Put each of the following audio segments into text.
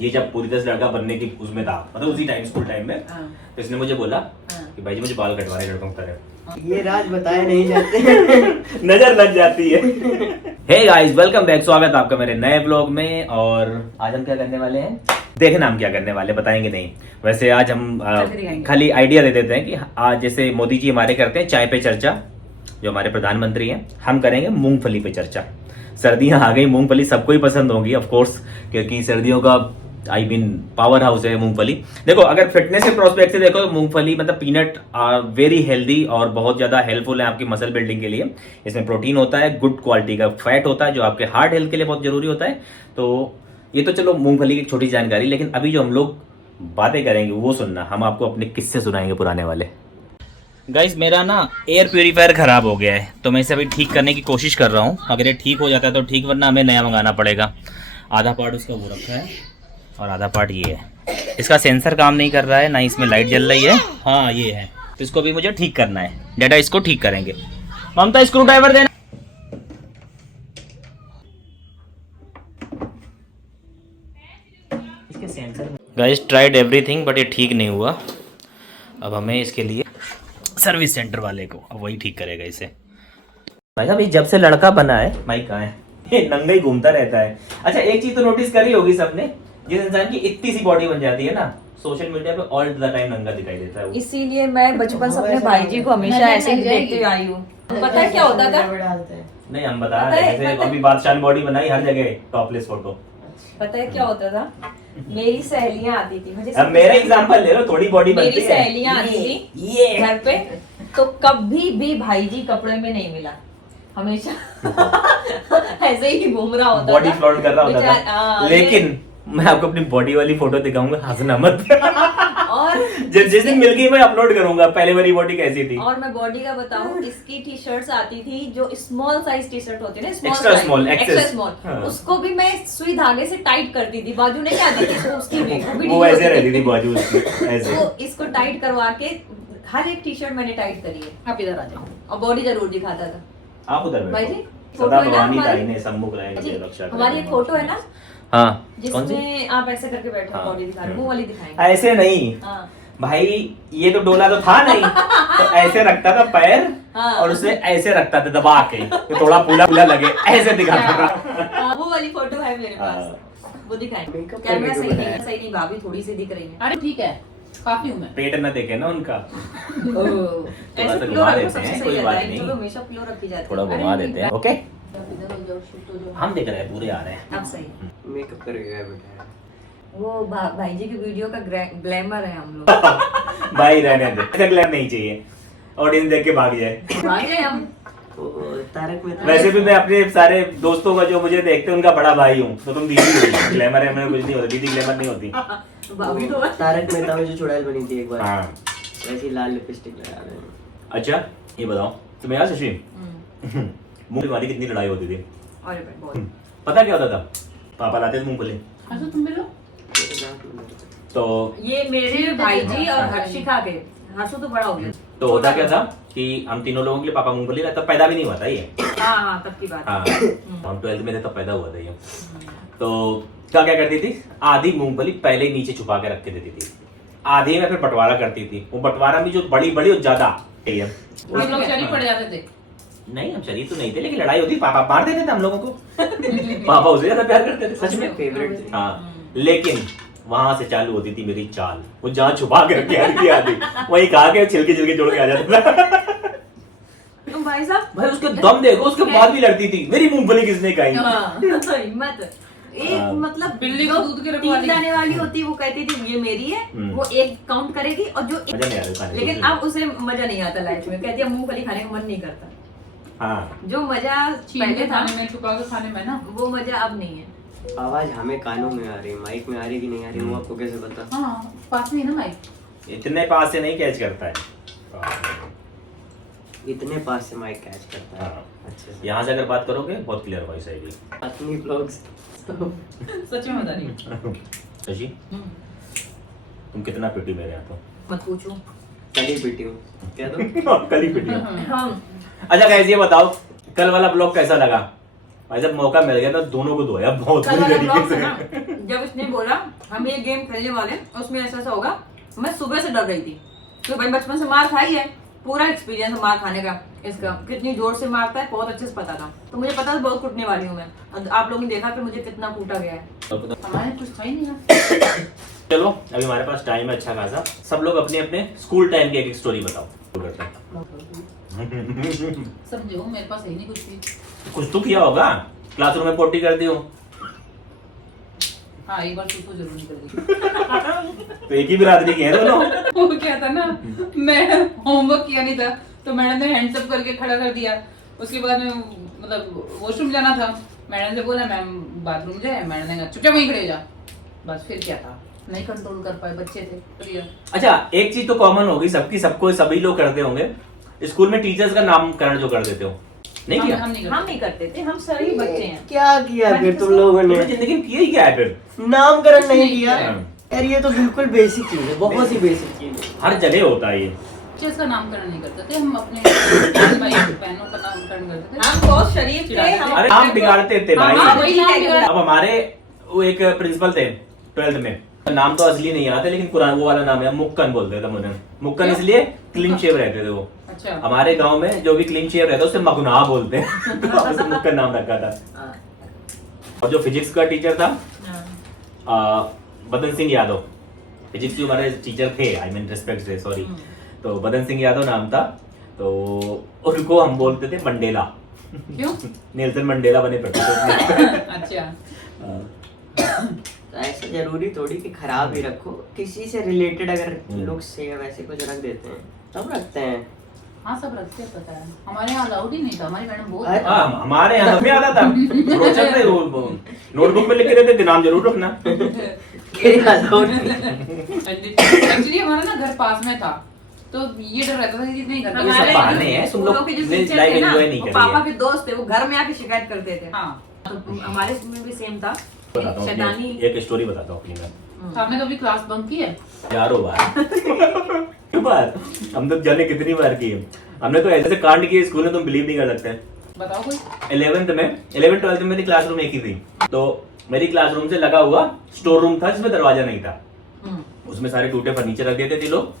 ये जब पूरी तरह से लड़का बनने की उसमें था, मतलब उसी टाइम स्कूल टाइम में, तो इसने मुझे बोला कि भाई जी मुझे बाल कटवाने लड़कों की तरह। ये राज बताए नहीं जाते। नजर लग जाती है। हे गाइस, वेलकम बैक, स्वागत है आपका मेरे नए ब्लॉग में। और आज हम क्या करने वाले हैं, देखना हम क्या करने वाले, बताएंगे नहीं। वैसे आज हम खाली आइडिया दे देते हैं कि आज जैसे मोदी जी हमारे करते हैं चाय पे चर्चा, जो हमारे प्रधानमंत्री हैं, हम करेंगे मूंगफली पे चर्चा। सर्दियां आ गई, मूंगफली सबको ही पसंद होगी ऑफ कोर्स, क्योंकि सर्दियों का पावर हाउस है मूंगफली। देखो, अगर फिटनेस के प्रोस्पेक्ट से देखो तो मूंगफली मतलब पीनट वेरी हेल्दी और बहुत ज्यादा हेल्पफुल है आपकी मसल बिल्डिंग के लिए। इसमें प्रोटीन होता है, गुड क्वालिटी का फैट होता है जो आपके हार्ट हेल्थ के लिए बहुत जरूरी होता है। तो ये तो चलो मूंगफली की छोटी जानकारी, लेकिन अभी जो हम लोग बातें करेंगे वो सुनना, हम आपको अपने किस्से सुनाएंगे पुराने वाले। गाइस, मेरा ना एयर प्योरीफायर ख़राब हो गया है, तो मैं इसे अभी ठीक करने की कोशिश कर रहा हूँ। अगर ये ठीक हो जाता है तो ठीक, वरना हमें नया मंगाना पड़ेगा। आधा पार्ट उसका वो रखा है और आधा पार्ट ये है। इसका सेंसर काम नहीं कर रहा है, ना इसमें लाइट जल रही है। हाँ, ये है, तो इसको भी मुझे ठीक करना है। डेटा इसको ठीक करेंगे। ममता, स्क्रू ड्राइवर देना। इसके sensor guys tried everything but ये ठीक नहीं हुआ। अब हमें इसके लिए सर्विस सेंटर वाले को, अब वही ठीक करेगा इसे। भाई साहब, जब से लड़का बना है, माइक कहाँ है, ये नंगा ही घूमता रहता है। अच्छा, एक चीज तो नोटिस करी होगी सबने, जिस इंसान की इतनी सी बॉडी बन जाती है ना, सोशल मीडिया पे ऑल द टाइम नंगा दिखाई देता है वो। इसीलिए मैं बचपन से अपने भाई जी को हमेशा ऐसे ही देखती हुई आई हूँ। पता है क्या होता था? नहीं, हम बता रहे हैं, जैसे अभी बादशाह ने बॉडी बनाई, हर जगह टॉपलेस फोटो। पता है क्या होता था? मेरी सहेलियां आती थी, मुझे अब मेरा एग्जांपल ले लो, थोड़ी बॉडी बनती मेरी है। सहेलियां आती थी घर पे, तो कभी भी भाई जी कपड़े में नहीं मिला, हमेशा ऐसे ही घूम रहा होता था, बॉडी फ्लॉन्ट कर रहा होता था। लेकिन मैं आपको अपनी बॉडी वाली फोटो दिखाऊंगा, हंसना मत। और जिस दिन मिल गई मैं अपलोड करूंगा पहले वाली बॉडी कैसी थी। और मैं बॉडी का बताऊं, इसकी टी शर्ट्स आती थी जो स्मॉल साइज टी शर्ट होती है ना, एक्स्ट्रा स्मॉल, एक्स्ट्रा स्मॉल, उसको भी मैं सुई धागे से टाइट करती थी। बाजू नहीं आती थी उसकी भी, वो ऐसे रहती थी बाजू उसकी, ऐसे। तो इसको टाइट करवा के हर एक टी शर्ट मैंने टाइट करी है। आप इधर आ जाओ, और बॉडी जरूर दिखाता था। आप उधर भाई जी, सदा भवानी ताई ने सम्मुख रहेंगे रक्षा करें। हमारी एक फोटो है ना, हाँ, जिसमें आप ऐसे करके बैठे हो, बॉडी दिखा रहे हो, वो वाली दिखाएंगे। ऐसे नहीं भाई, ये तो डोला तो था नहीं, तो ऐसे रखता था पैर, और उसे ऐसे रखता था दबा के, तो थोड़ा पूला पूला लगे, ऐसे दिखाता था। वो वाली फोटो है मेरे पास, वो दिखाएंगे। कैमरा सही नहीं, भाभी थोड़ी सी दिख रही है। अरे ठीक है, काफी हूँ मैं। पेट न देखे ना उनका, ऐसे थोड़ा फ्लो घुमा रखो, देते सबसे हैं, सही कोई रहता बात है, नहीं, तो हमेशा फ्लो रखी जाती है। थोड़ा घुमा देते हैं। ओके, तो हम देख रहे हैं, पूरे आ रहे हैं। अब सही। मेकअप करके गया बेटा। वो भाई जी की वीडियो का ग्लैमर है हम लोग। भाई रहने दे, ऐसा ग्लैम नहीं चाहिए, ऑडियंस देख के भाग जाए। भाग जाए हम। तारक में वैसे भी मैं अपने सारे दोस्तों का जो मुझे देखते हैं उनका बड़ा भाई हूँ, तो तुम दीदी हो। ग्लैमर है, मैंने कुछ नहीं होता, दीदी ग्लैमर नहीं होती। भाभी तो तारक मेहता में जो चुड़ैल बनी थी एक बार, हाँ, वैसी लाल लिपस्टिक लगा रहे हैं। अच्छा ये बताओ तुम्हें याद, शशि मूंगफली वाली कितनी लड़ाई होती थी? अरे भाई बहुत। पता क्या होता था? पापा लाते थे मूंगफली, अच्छा तुम मिलो। तो ये मेरे भाई जी और हर्षिका के, हर्षु तो बड़ा हो गया। तो होता क्या था कि हम तीनों लोगों के लिए पापा मूंगफली लाता, तब पैदा भी नहीं हुआ था ये। हाँ, तब की बात। हाँ, हम 12th में थे तब पैदा हुआ था ये। तो क्या क्या करती थी, आधी मूंगफली पहले ही नीचे छुपा के रख के देती थी, आधी में फिर बंटवारा करती थी। वो बंटवारा भी जो बड़ी बड़ी और ज्यादा है। हम लोग शरीफ पड़ जाते थे। नहीं, हम शरीफ तो नहीं थे, लेकिन लड़ाई होती, पापा मार देते थे हम लोगों को। पापा उसे ज्यादा प्यार करते थे, सच में फेवरेट थे। हाँ, लेकिन वहां से चालू होती थी मेरी चाल। वो जहाँ छुपा के रख के आती, वही खा के छिलके छिलके जोड़ के आ जाता था। तुम भाई साहब, भाई उसके दम देखो, उसके बाद भी लड़ती थी, मेरी मूंगफली किसने खाई? हिम्मत। एक मतलब बिल्ली को दूध के रखवा दी। लाने वाली होती, वो कहती थी ये मेरी है, वो एक काउंट करेगी, और जो मजा नहीं आता खाने लेकिन में। अब उसे मजा नहीं आता लाइफ में, कहती है मूंगफली खाने का मन नहीं करता। हाँ, जो मजा पहले पहले था, खाने में, छुपा के खाने में ना, वो मजा अब नहीं है। आवाज हमें कानों में आ रही है, माइक में आ रही कि नहीं आ रही, वो आपको कैसे पता? हाँ पास में ही ना माइक। इतने पास से नहीं कैच करता है। इतने पास से माइक कैच करता है। हाँ, अच्छे से। यहाँ से अगर बात करोगे बहुत क्लियर वॉइस आएगी। अपनी ब्लॉग्स सच में बता रही शशि, तुम कितना पिटी मेरे यहाँ तो? मत पूछो। कल ही पीटी हूँ क्या तुम? कल ही पिटी हो। हम अच्छा गाइस, ये बताओ कल वाला ब्लॉग कैसा लगा? भाई जब मौका मिल गया ना दोनों को धोया बहुत कल बुरी वाला ब्लॉग तरीके था ना, से। जब इसने बोला हम ये गेम खेलने वाले उसमें ऐसा ऐसा होगा, मैं सुबह से डर रही थी तो भाई बचपन से मार खाई है, पूरा एक्सपीरियंस मार खाने का इसका, कितनी जोर से मारता है बहुत अच्छे से पता था, तो मुझे पता था बहुत कूटने वाली हूँ मैं। आप लोगों ने देखा कि मुझे कितना कूटा गया है। हमारे कुछ था ही नहीं यार। चलो अभी हमारे पास टाइम है अच्छा खासा, सब लोग अपने अपने स्कूल टाइम की एक एक स्टोरी बताओ। समझो मेरे पास है ही नहीं कुछ भी। कुछ तो किया होगा, क्लासरूम में पोटी कर दी हो। हाँ एक बार तो जरूर निकल गई। तो एक ही बिरादरी के हैं दोनों। वो क्या था ना, मैं होमवर्क किया नहीं था तो मैडम ने हैंड्स अप करके खड़ा कर दिया। उसके बाद में मतलब वॉशरूम जाना था, मैडम से बोला मैम बाथरूम जाए, मैडम ने कहा चुपचाप वहीं खड़े जा। बस फिर क्या था, नहीं कंट्रोल कर पाए, बच्चे थे। अच्छा एक चीज तो कॉमन होगी सबकी, सबको सभी लोग करते होंगे, स्कूल में टीचर्स का नामकरण जो कर देते हो, नहीं किया? हम नहीं हम नहीं करते थे, हम सही बच्चे हैं। क्या किया फिर तुम लोगों ने? तुमने जिंदगी में किया ही क्या है फिर? नामकरण नहीं किया हाँ। यार, ये तो बिल्कुल बेसिक चीज है, बहुत ही बेसिक चीज है। हर जगह होता है ये। टीचर्स का नामकरण नहीं करते थे, हम अपने भाई बहनों का नामकरण करते थे। हम बहुत शरीफ थे। हम अरे नाम बिगाड़ते थे हाँ, भाई। वही नाम बिगाड़- अब हमारे वो एक प्रिंसिपल थे 12th में, नाम तो असली नहीं याद है लेकिन पुराना वो वाला नाम है, मुक्कन बोलते थे मुझे। मुक्कन क्यों? इसलिए क्लीन शेव रहते थे वो। अच्छा हमारे गांव में जो भी क्लीन शेव रहता है उसे मगुना बोलते हैं। तो उसे मुक्कन नाम रखा था। और जो फिजिक्स का टीचर था बदन सिंह यादव, फिजिक्स के हमारे टीचर थे, आई मीन रिस्पेक्ट से, सॉरी। तो बदन सिंह यादव नाम था, तो उनको हम बोलते थे मंडेला। क्यों? नेल्सन मंडेला बने पड़ते थे। अच्छा तो ऐसा जरूरी थोड़ी कि खराब ही रखो, किसी से रिलेटेड अगर लोग से वैसे कुछ रख देते हैं तब रखते हैं। हाँ सब रखते हैं, पता है। हमारे यहाँ अलाउड ही नहीं था, हमारी मैडम बहुत अरे, हाँ हमारे यहाँ में आता था, रोचक थे वो, नोटबुक में लिख के देते थे नाम जरूर रखना। एक्चुअली हमारा ना घर पास में था, तो ये डर रहता था कि नहीं घर ये सब बहाने हैं, तुम लोग के जो ने टीचर लाइफ थे ना, एंजॉय नहीं वो करी पापा है। के दोस्त थे, वो घर में आके शिकायत करते थे। हाँ तो हमारे स्कूल में भी सेम था। बताता हूँ शैतानी। अपनी- एक स्टोरी बताता हूँ अपनी मैं। आपने कभी क्लास बंक की है? यारों बार हम तो जाने कितनी बार की है। हमने तो ऐसे कांड किए स्कूल में, तुम बिलीव नहीं कर सकते। बताओ कोई। 11th 12th में मेरी क्लासरूम एक ही थी, तो मेरी क्लासरूम से लगा हुआ स्टोर रूम था जिसमें दरवाजा नहीं था। उसमें सारे टूटे फर्नीचर रख देते थे लोग,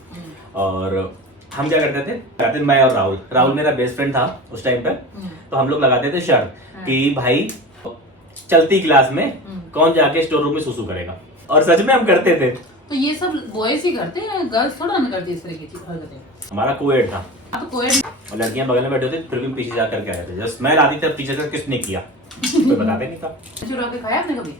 और हम क्या करते थे, मैं और राहुल मेरा बेस्ट फ्रेंड था उस टाइम पे, तो हम लोग लगाते थे शर्त कि भाई चलती क्लास में कौन जाके स्टोर रूम में सुसु करेगा, और सच में हम करते थे। तो ये सब बॉयज ही करते हैं, गर्ल्स थोड़ा ना करती इस तरह की हरकतें। हमारा कोएड था हाँ तो कोई और लड़कियां बगल में बैठे होते, फिर भी पीछे जा करके आए थे। जब स्मेल आती थी टीचर का किसने किया कोई बताते नहीं था, चुरा के खाया आपने कभी?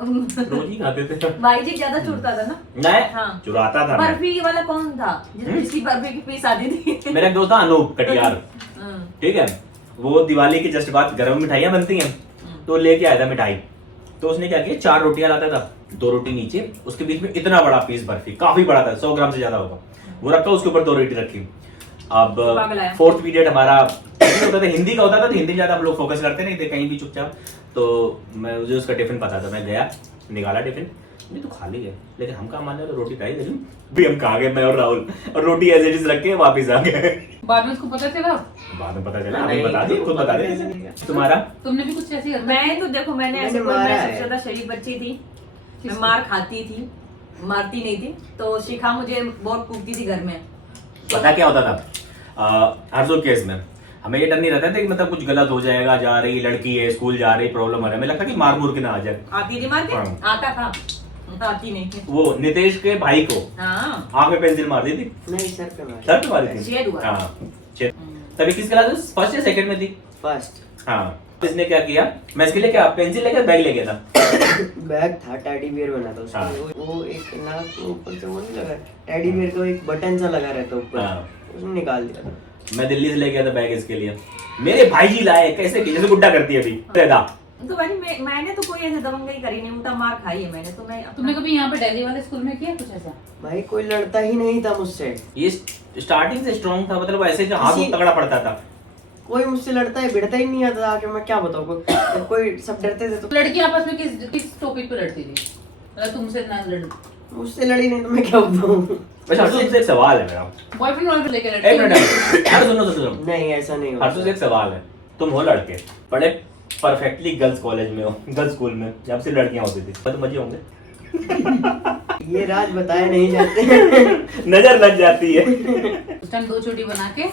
रोज ही खाते थे। भाई जी ज्यादा छुड़ता था ना। मैं हाँ। चुराता था मैं। बर्फी वाला कौन था जिसकी बर्फी की पीस आती थी? मेरा एक दोस्त था अनूप कटियार, ठीक है, वो दिवाली के जस्ट बाद गर्म मिठाइयाँ बनती हैं, तो लेके आया था मिठाई। तो उसने क्या किया, 4 रोटियां लाता था, 2 रोटी नीचे, उसके बीच में इतना बड़ा पीस बर्फी, काफी बड़ा था, 100 ग्राम से ज्यादा होगा, वो रखा, उसके ऊपर 2 रोटी रखी। अब पागल है। 4th पीरियड हमारा होता था, हिंदी का होता था, तो हिंदी में ज्यादा हम लोग फोकस करते नहीं थे, कहीं भी चुपचाप। तो मुझे उसका टिफिन पता था, मैं गया, निकाला टिफिन, नहीं तो खाली है, लेकिन हम कहाँ मान रहे, रोटी खाई लेकिन भी हम खा गए, मैं और राहुल, और रोटी एज इट इज रख के वापिस आ गए। बाद में उसको पता चला? बाद में पता चला, हमें बता दिए, खुद बता दिए। तुम्हारा? तुमने भी कुछ ऐसी हरकत? मैं तो देखो, मैंने ऐसे कोई, मारा मैं है। सबसे ज्यादा शरीफ बच्ची थी, मैं किसको? मार खाती थी, मारती नहीं थी। तो शिखा मुझे बहुत कूटती थी घर में। पता क्या होता था, हर केस में हमें ये डर नहीं रहता था कि मतलब कुछ गलत हो जाएगा, जा रही लड़की है, स्कूल जा रही, प्रॉब्लम आ रहा है, हमें लगता कि मार मुर के ना आ जाए। आती थी मार के? हाँ। आता था, आती नहीं थी। वो नितेश के भाई को हाँ, आंख में पेंसिल मार दी थी, नहीं सर पे मारा। सर पे मारी थी। छेद हुआ। हाँ, छेद। तभी किस क्लास में, फर्स्ट या सेकंड में थी? फर्स्ट। हाँ, तो इसने क्या किया, मैं इसके लिए क्या पेंसिल लेकर बैग ले गया था। बैग था, टेडी बियर बना था उसका। हाँ। वो एक नाक के ऊपर से वो नहीं लगा, टेडी बियर का एक बटन सा लगा रहता ऊपर, हाँ। उसने निकाल दिया था। मैं दिल्ली से ले गया था बैग इसके लिए, मेरे भाई जी लाए, कैसे की, जैसे गुड्डा करती है अभी पैदा। तो भाई मैंने तो कोई ऐसे दबंगई करी नहीं, उल्टा मार खाई है मैंने। तो मैं तुमने कभी यहाँ पे दिल्ली वाले स्कूल में किया कुछ ऐसा? भाई कोई लड़ता ही नहीं था मुझसे, ये स्टार्टिंग से स्ट्रॉन्ग था, मतलब ऐसे जो हाथ किसी- तगड़ा पड़ता था। कोई मुझसे लड़ता है भिड़ता ही नहीं आता था, आके मैं क्या बताऊँ, कोई सब डरते थे तो लड़की आपस में किस टॉपिक पे लड़ती थी? मतलब तुमसे ना लड़, मुझसे लड़ी नहीं तो मैं क्या बताऊँ। वैसे हर्षू से एक सवाल है मेरा, बॉयफ्रेंड वाले लेके एक मिनट लड़ती? यार, सुनो सुनो सुनो, नहीं ऐसा नहीं होता। हर्षू से एक सवाल है, तुम हो लड़के, बड़े परफेक्टली गर्ल्स कॉलेज में हो, गर्ल्स स्कूल में जब से लड़कियां होती थी, तो मजे होंगे। ये राज बताए नहीं जाते। नजर लग जाती है। उस टाइम 2 चोटी बना के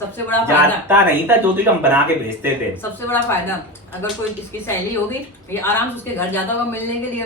सबसे बड़ा फायदा, जाता नहीं था, जो तो हम बना के भेजते थे। सबसे बड़ा फायदा, अगर कोई इसकी सहेली होगी ये आराम से उसके घर जाता होगा मिलने के लिए,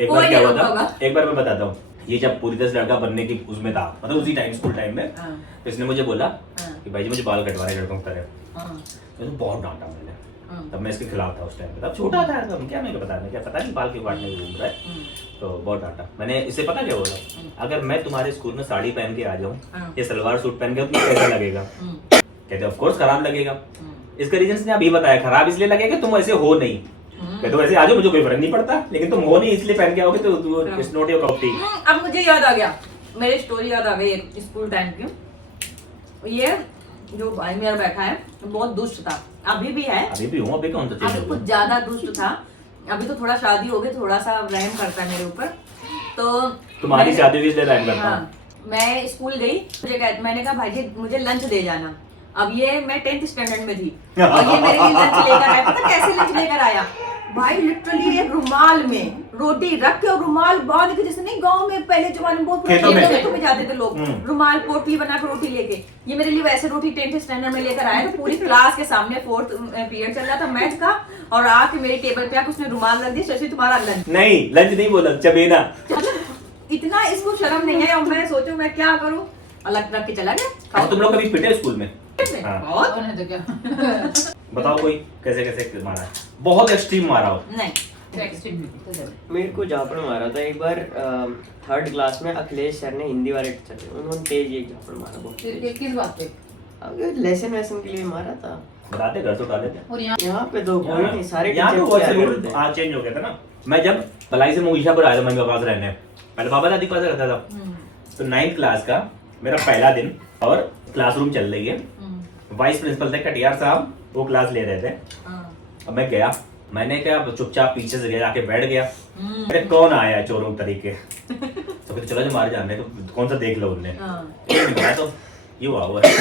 एक कोई बार क्या नहीं हुआ रोकता था, होगा। एक बार मैं बताता हूँ। ये जब पूरी तरह से लड़का बनने की उसमें था, मतलब उसी टाइम स्कूल टाइम में, हाँ, तो इसने मुझे बोला हाँ, कि भाई जी मुझे बाल कटवाने लड़कों की तरह। हाँ, मैंने तो बहुत डांटा मैंने, हाँ, तब मैं इसके खिलाफ था उस टाइम पे। तब छोटा था, तब क्या मेरे को पता नहीं, क्या पता नहीं बाल क्यों काटने को घूम रहा है। हम्म, तो बहुत डांटा मैंने इससे। पता क्या बोला, अगर मैं तुम्हारे स्कूल में साड़ी पहन के आ जाऊँ हाँ, या सलवार सूट पहन के, तो तुम्हें कैसा लगेगा? हम्म, कहते ऑफ कोर्स खराब लगेगा। हम्म, इसका रीजन इसने अभी बताया, खराब इसलिए लगेगा तुम ऐसे हो नहीं। हम्म। कहते वैसे आ जाओ, मुझे कोई फर्क नहीं पड़ता, लेकिन तुम हो नहीं इसलिए पहन के आओगे तो इट्स नॉट योर कॉपी। अब मुझे याद आ गया, मेरी स्टोरी याद आ गई एक स्कूल टाइम की। ये जो भाई मेरा बैठा है बहुत दुष्ट था, अभी भी है, अभी भी हूँ, अभी कौन सा अभी चीज कुछ ज्यादा दुष्ट था। अभी तो थोड़ा शादी हो गई, थोड़ा सा रहम करता है मेरे ऊपर। तो तुम्हारी मैंने- शादी भी इसलिए टाइम करता हूँ। हाँ, मैं स्कूल गई, मैंने कहा भाई जी मुझे लंच दे जाना। अब ये मैं 10th स्टैंडर्ड में थी और ये मेरे लिए लंच लेकर आया। पता कैसे लंच लेकर आया भाई? लिटरली एक रुमाल में रोटी रख के और रुमाल बांध के, जैसे नहीं गांव में पहले जमाने में बहुत खेतों में। खेतों में जाते थे लोग, हम्म। रुमाल पोटली बना के रोटी लेके। ये मेरे लिए वैसे रोटी 10th स्टैंडर्ड में लेकर आया। तो पूरी क्लास के सामने 4th पीरियड चल रहा था मैथ का, और आके मेरी टेबल पे आके उसने रुमाल रख दिया, शशि तुम्हारा लंच। नहीं, लंच नहीं बोला, चबेना। इतना इसको शर्म नहीं है, और मैं सोचूं मैं क्या करूं, अलग रख के चला गया। अच्छा, तुम लोग कभी पिटे स्कूल में? हाँ। बहुत और नहीं तो क्या। बताओ कोई कैसे कैसे मारा है? बहुत एक्सट्रीम मारा हो? नहीं। मेरे को झापड़ मारा था एक बार 3rd क्लास में। अखिलेश सर ने, हिंदी वाले टीचर थे, उन्होंने तेज एक झापड़ मारा, बहुत तेज। किस बात पे? अब लेसन वैसन के लिए मारा था। बताते, घर तो डाले थे। और यहाँ यहाँ पे तो कोई नहीं, सारे यहाँ पे टीचर बहुत क्या से करते थे। रूल चेंज हो गया था ना। मैं जब पलाई से मोहिशापुर आया था मम्मी पापा से रहने, पहले पापा दादी के पास रहता था। तो 9th क्लास का मेरा पहला दिन, और क्लासरूम चल रही है, वाइस प्रिंसिपल थे कटियार साहब, वो क्लास ले रहे थे। अब मैं गया, मैंने क्या चुपचाप पीछे से गया, जाके बैठ गया। अरे कौन आया है चोरों तरीके? तो कहते चलो जो मारे जाने, तो कौन सा देख लो उनने। तो ये हुआ है।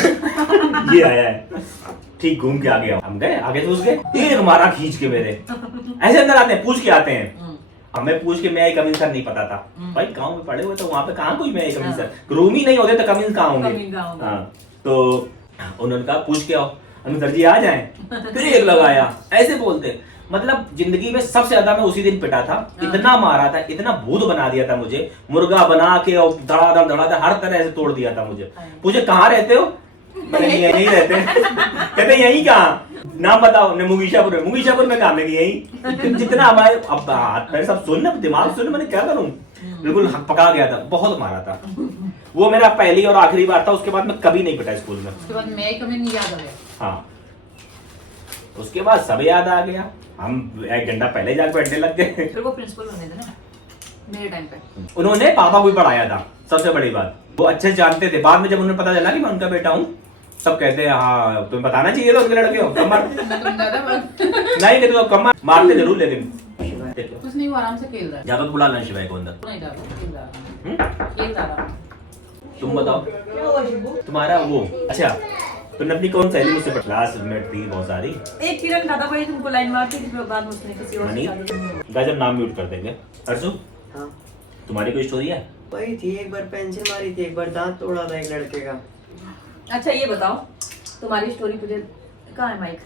ये आया है, ठीक घूम के आ गया। हम गए, आगे घुस गए, एक मारा खींच के मेरे। ऐसे अंदर आते हैं, पूछ के आते हैं। हमें पूछ के मैं आई कमिंग सर नहीं पता था। भाई गांव में पढ़े हुए तो वहाँ पे कहाँ कोई मैं आई कमिंग सर, रूम ही नहीं होते तो कमिंग कहाँ होंगे? हाँ, तो उन्होंने कहा पूछ के आओ, अमित सर जी आ जाए। फिर एक लगाया, ऐसे बोलते। मतलब जिंदगी में सबसे ज्यादा मैं उसी दिन पिटा था। इतना मारा था, इतना भूत बना दिया था मुझे, मुर्गा बना के और धड़ाधड़ हर तरह से तोड़ दिया था मुझे। पूछे कहाँ रहते हो? मैंने यहीं रहते। कहते यहीं कहाँ? नाम बताओ। ने मुगीशापुर में। मुगीशापुर में कहाँ? मैं यहीं। जितना हमारे अब हाथ पैर सब सुन, दिमाग सुन, मैंने क्या करूं, बिल्कुल पका गया था, बहुत मारा था। वो मेरा पहली और आखिरी बार था, उसके बाद मैं कभी नहीं पिटा स्कूल में। उसके बाद मैं कभी नहीं याद आ गया। हाँ, उसके बाद सब याद आ गया। हम 1 घंटा पहले जाके बैठने लग गए। फिर वो प्रिंसिपल बने थे ना मेरे टाइम पे। उन्होंने पापा को भी पढ़ाया था, सबसे बड़ी बात। वो अच्छे से जानते थे। बाद में जब उन्हें पता चला कि मैं उनका बेटा हूँ, सब कहते हैं हाँ तुम्हें बताना चाहिए था उनके लड़के हो, कम मार। नहीं कहते तो कम मारते जरूर, लेकिन कुछ नहीं, वो आराम से खेल रहा है। जाकर बुला लेना शिवाय को अंदर। नहीं डाला, खेल रहा है। खेल रहा है। तुम बताओ तुम्हारा वो, अच्छा तुमने अपनी कौन सहेली मुझसे क्लास में थी बहुत सारी? एक किरण दादा भाई तुमको लाइन मारती थी, फिर बाद में उसने किसी और से मनी शादी की। गाइस, हम नाम म्यूट कर देंगे। अर्जु, हाँ, तुम्हारी कोई स्टोरी है? वही थी, एक बार पेंसिल मारी थी, एक बार दांत तोड़ा था एक लड़के का। अच्छा ये बताओ तुम्हारी स्टोरी। तुझे कहाँ है माइक?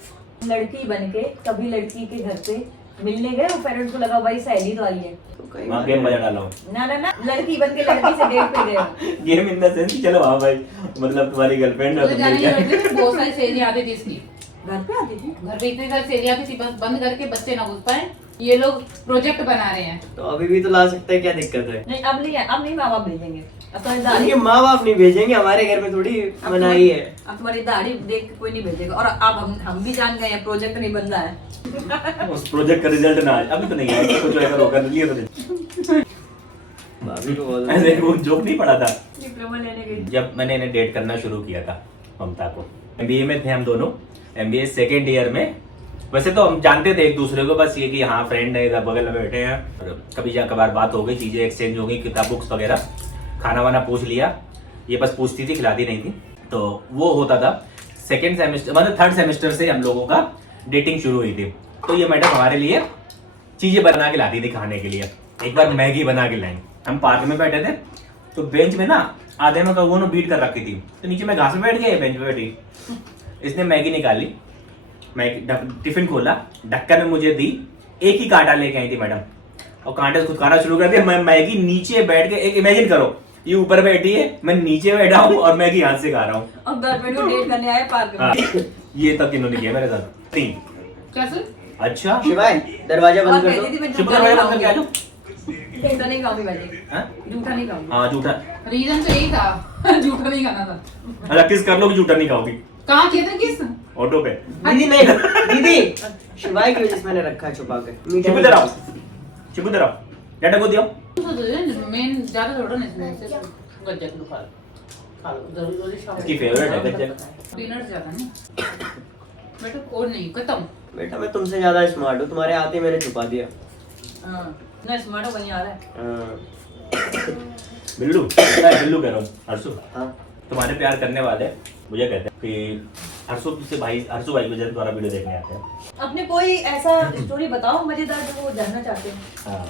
लड़की बन के कभी लड़की के घर पे मिलने गए, वो पेरेंट्स को लगा भाई सहेली तो आई है, तो कई वहाँ बार गेम बजा डाला हूँ। ना ना ना, लड़की बन के लड़की से डेट पे गए। गेम इन द सेंस, चलो हाँ भाई, मतलब तुम्हारी गर्लफ्रेंड मुझे जाने नहीं पड़ती थी, बहुत सारी सहेलियां आती थी इसकी। घर पे आती थी? घर पे इतनी सारी सहेलियां आती थी, बस बंद करके बच्चे ना घुस पाए। ये लोग प्रोजेक्ट बना रहे हैं। तो अभी भी तो ला सकते हैं, क्या दिक्कत है? नहीं अब नहीं है, अब नहीं माँ बाप भेजेंगे। अब तुम्हारी दाढ़ी, उनके माँ बाप नहीं भेजेंगे, हमारे घर में थोड़ी मनाही है। अब तुम्हारी दाढ़ी देख के कोई नहीं भेजेगा। और अब हम भी जान गए हैं प्रोजेक्ट नहीं बन रहा है। उस प्रोजेक्ट का रिजल्ट ना आए, अभी तो नहीं आया, कुछ ऐसा रोका नहीं है तो भाभी को बोल ऐसे वो जोक नहीं पड़ा था। डिप्लोमा लेने गई। जब मैंने इन्हें डेट करना शुरू किया था ममता को, एमबीए में थे हम दोनों, एमबीए 2nd ईयर में। वैसे तो हम जानते थे एक दूसरे को, बस ये कि हाँ फ्रेंड है, इधर बगल में बैठे हैं, और कभी जा कभार बात हो गई, चीजें एक्सचेंज हो गई, किताब बुक्स वगैरह, खाना वाना पूछ लिया। ये बस पूछती थी, खिलाती नहीं थी। तो वो होता था 2nd सेमेस्टर, मतलब 3rd सेमेस्टर से हम लोगों का डेटिंग शुरू हुई थी। तो ये मैडम हमारे लिए चीजें बना के लाती थी खाने के लिए। एक बार मैगी बना के लाई, हम पार्क में बैठे थे तो बेंच में ना आधे में कौवा ने बीट कर रखी थी, तो नीचे मैं घास में बैठ गया, ये बेंच पे बैठी। इसने मैगी निकाली, मैगी टिफिन खोला, ढक्कन में मुझे दी, एक ही कांटा लेके आई थी मैडम, और कांटे से खुद खाना शुरू कर दिया। मैं मैगी नीचे बैठ के, एक इमेजिन करो ये ऊपर बैठी है, मैं नीचे बैठा हूँ और मैगी हाथ से खा रहा हूँ। अब गर्लफ्रेंड को डेट करने आए पार्क में। ये तब किन्होंने किया मेरे साथ। 3 कैसे? अच्छा शिवाय दरवाजा और बंद कर कहती थी दो। मैं चुप झूठा कर, नहीं बंद करके आ खाऊंगी, जाओ। झूठा नहीं खाऊंगी भाजी, हाँ? झूठा नहीं खाऊंगी। हाँ झूठा। रीजन तो यही था झूठा नहीं खाना था। अच्छा किस कर लो कि झूठा नहीं खाओगी? कहाँ किए थे किस? ऑटो पे। दीदी नहीं, दीदी शिवाय की वजह से मैंने रखा है छुपा के। मीठा चुप इधर आओ, चुप इधर आओ, डाटा को दियो। मेन ज्यादा थोड़ा नहीं इसमें, सिर्फ गज्जक लो खा लो जरूरी शाम इसकी फेवरेट है गज्जक। पीनट ज्यादा नहीं बेटा, और नहीं खत्म। बेटा मैं तुमसे ज्यादा स्मार्ट हूँ, तुम्हारे आते ही मैंने छुपा दिया। हाँ ना स्मार्ट हो कहीं आ रहा है। हाँ। बिल्लू बिल्लू कह रहा हूँ, हर्षु हाँ। तुम्हारे प्यार करने वाले मुझे कहते हैं कि हर्षु भाई की वजह से तुम्हारा वीडियो देखने आते हैं। अपने कोई ऐसा स्टोरी बताओ मजेदार जो वो जानना चाहते हैं। हाँ।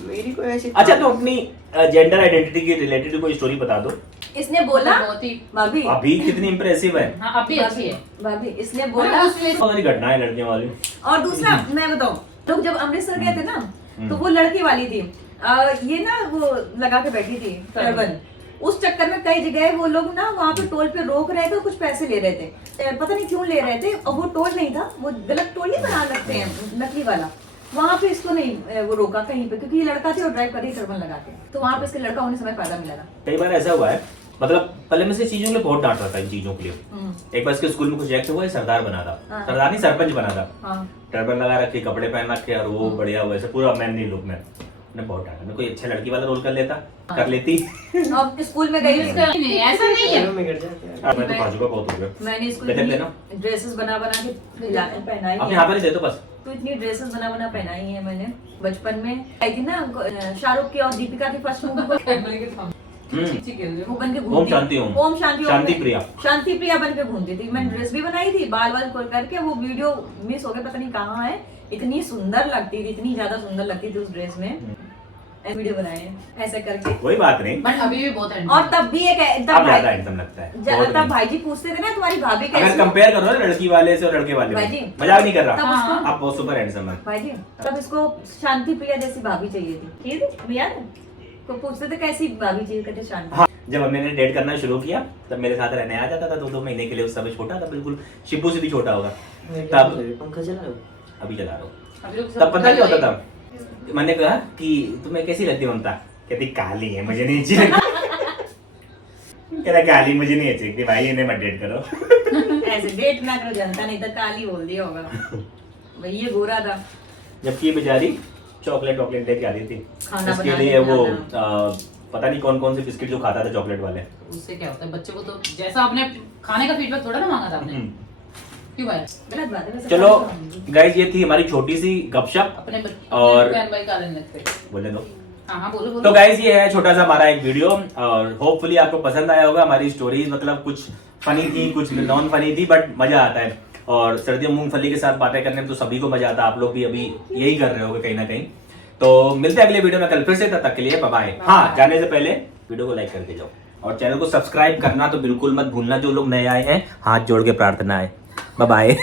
मेरी कोई ऐसी अच्छा तो अपनी जेंडर आइडेंटिटी के रिलेटेड कोई स्टोरी बता दो। इसने बोला बहुत ही भाभी, अभी कितनी इंप्रेसिव है। हाँ अभी अच्छी है। भाभी इसने बोला। बहुत सारी घटनाएं लड़कियों वाली। और दूसरा मैं बताऊं, लोग जब अमृतसर गए थे ना तो वो लड़की वाली थी, ये ना वो लगा के बैठी थी टर्बन। उस चक्कर में कई जगह वो लोग ना वहाँ पे टोल पे रोक रहे थे, कुछ पैसे ले रहे थे, पता नहीं क्यों ले रहे थे, और वो टोल नहीं था, वो गलत टोल ही बना लगते हैं नकली वाला। वहाँ पे इसको नहीं वो रोका कहीं पे, क्योंकि ये लड़का थे और ड्राइव कर रही टर्बन लगा के, तो वहाँ पे इसके लड़का होने समय फायदा मिला था। कई बार ऐसा हुआ है, मतलब पहले में से चीजों के लिए बहुत डांट रहा था इन चीजों के लिए। एक बार इसके स्कूल में कुछ एक्ट हुआ, सरदार बना था, हाँ। सरदार नहीं सरपंच बना था, हाँ। टर्बन लगा रखे, कपड़े पहन रखे और वो बढ़िया वैसे पूरा मैनली लुक में। मैंने बहुत डांटा, मैं कोई अच्छा लड़की वाला रोल कर लेता, कर लेती। अब स्कूल में गई इसका नहीं, ऐसा नहीं है। पैरों में गिर जाते हैं। मैं तो बाजू का बहुत हो गया। मैंने स्कूल बेटे देना। में ड्रेसेस बना बना के पहनाई अपने है। यहाँ पर ही दे दो बस। तो इतनी ड्रेसेस बना बना पहनाई है मैंने बचपन में। आई थी ना शाहरुख की और दीपिका की फर्स्ट मूवी, कैमरे के सामने अच्छी खेल रहे वो हो। बन के ओम घूमती, शांति ओम। ओम शांति शांति प्रिया। शांति प्रिया बन के घूमती थी। मैंने ड्रेस भी बनाई थी, बाल वाल खोल करके, वो वीडियो मिस हो गया, पता नहीं कहाँ है। इतनी सुंदर लगती थी, इतनी ज्यादा सुंदर लगती थी उस ड्रेस में। ऐसे वीडियो बनाए हैं ऐसे करके। कोई बात नहीं, बट अभी भी बहुत है। और तब भी एक अब ज्यादा हैंडसम लगता है। बहुत तब नहीं। भाई पूछते थे ना तुम्हारी भाभी अगर कैसी है? कंपेयर करो ना लड़की वाले से और लड़के वाले भाई जी। में, मजाक नहीं कर तब रहा, उसको आप बहुत सुपर हैंडसम है। भाई जी तब इसको शांति प्रिया जैसी भाभी चाहिए थी, ठीक है भैया को पूछते थे कैसी भाभी चाहिए, कहते शांति। हाँ, जब हमने डेट करना शुरू किया तब मेरे साथ रहने आ जाता था 2-2 महीने के लिए। उस समय छोटा था बिल्कुल, शिब्बू से भी छोटा होगा तब। पंखा चला लो। अभी चला रहा हूँ। अभी लोग तब पता क्या होता था, मैंने कहा कि तुम्हें कैसी लगती ममता, कहती काली है मुझे नहीं अच्छी लगती। कहता काली मुझे नहीं अच्छी लगती भाई, इन्हें मत डेट करो। ऐसे डेट ना करो, जनता नहीं तो काली बोल दिया होगा। भाई ये गोरा था। जबकि ये बेचारी चॉकलेट वॉकलेट लेके आती थी खाना इसके बनाने लिए। वो बनाना। पता नहीं कौन कौन से बिस्किट जो खाता था चॉकलेट वाले। उससे क्या होता है, बच्चे को तो जैसा आपने खाने का फीडबैक थोड़ा ना मांगा था आपने, क्यों भाई? गलत बात है वैसे। चलो खाना गाइस, ये थी हमारी छोटी सी गपशप। अपने और- बहन भाई का लेने लगते। बोले दो। हाँ हाँ बोलो तो बोलो। गाइस ये है छोटा सा हमारा एक वीडियो, और होपफुली आपको पसंद आया होगा। हमारी स्टोरीज मतलब कुछ फनी थी, कुछ नॉन फनी थी, बट मजा आता है। और सर्दियों में मूंगफली के साथ बातें करने में तो सभी को मजा आता है। आप लोग भी अभी यही कर रहे होगे कहीं ना कहीं। तो मिलते हैं अगले वीडियो में कल फिर से, तब तक के लिए बाय बाय। हाँ, जाने से पहले वीडियो को लाइक करके जाओ और चैनल को सब्सक्राइब करना तो बिल्कुल मत भूलना। जो लोग नए आए हैं हाथ जोड़ के प्रार्थना है। Bye bye.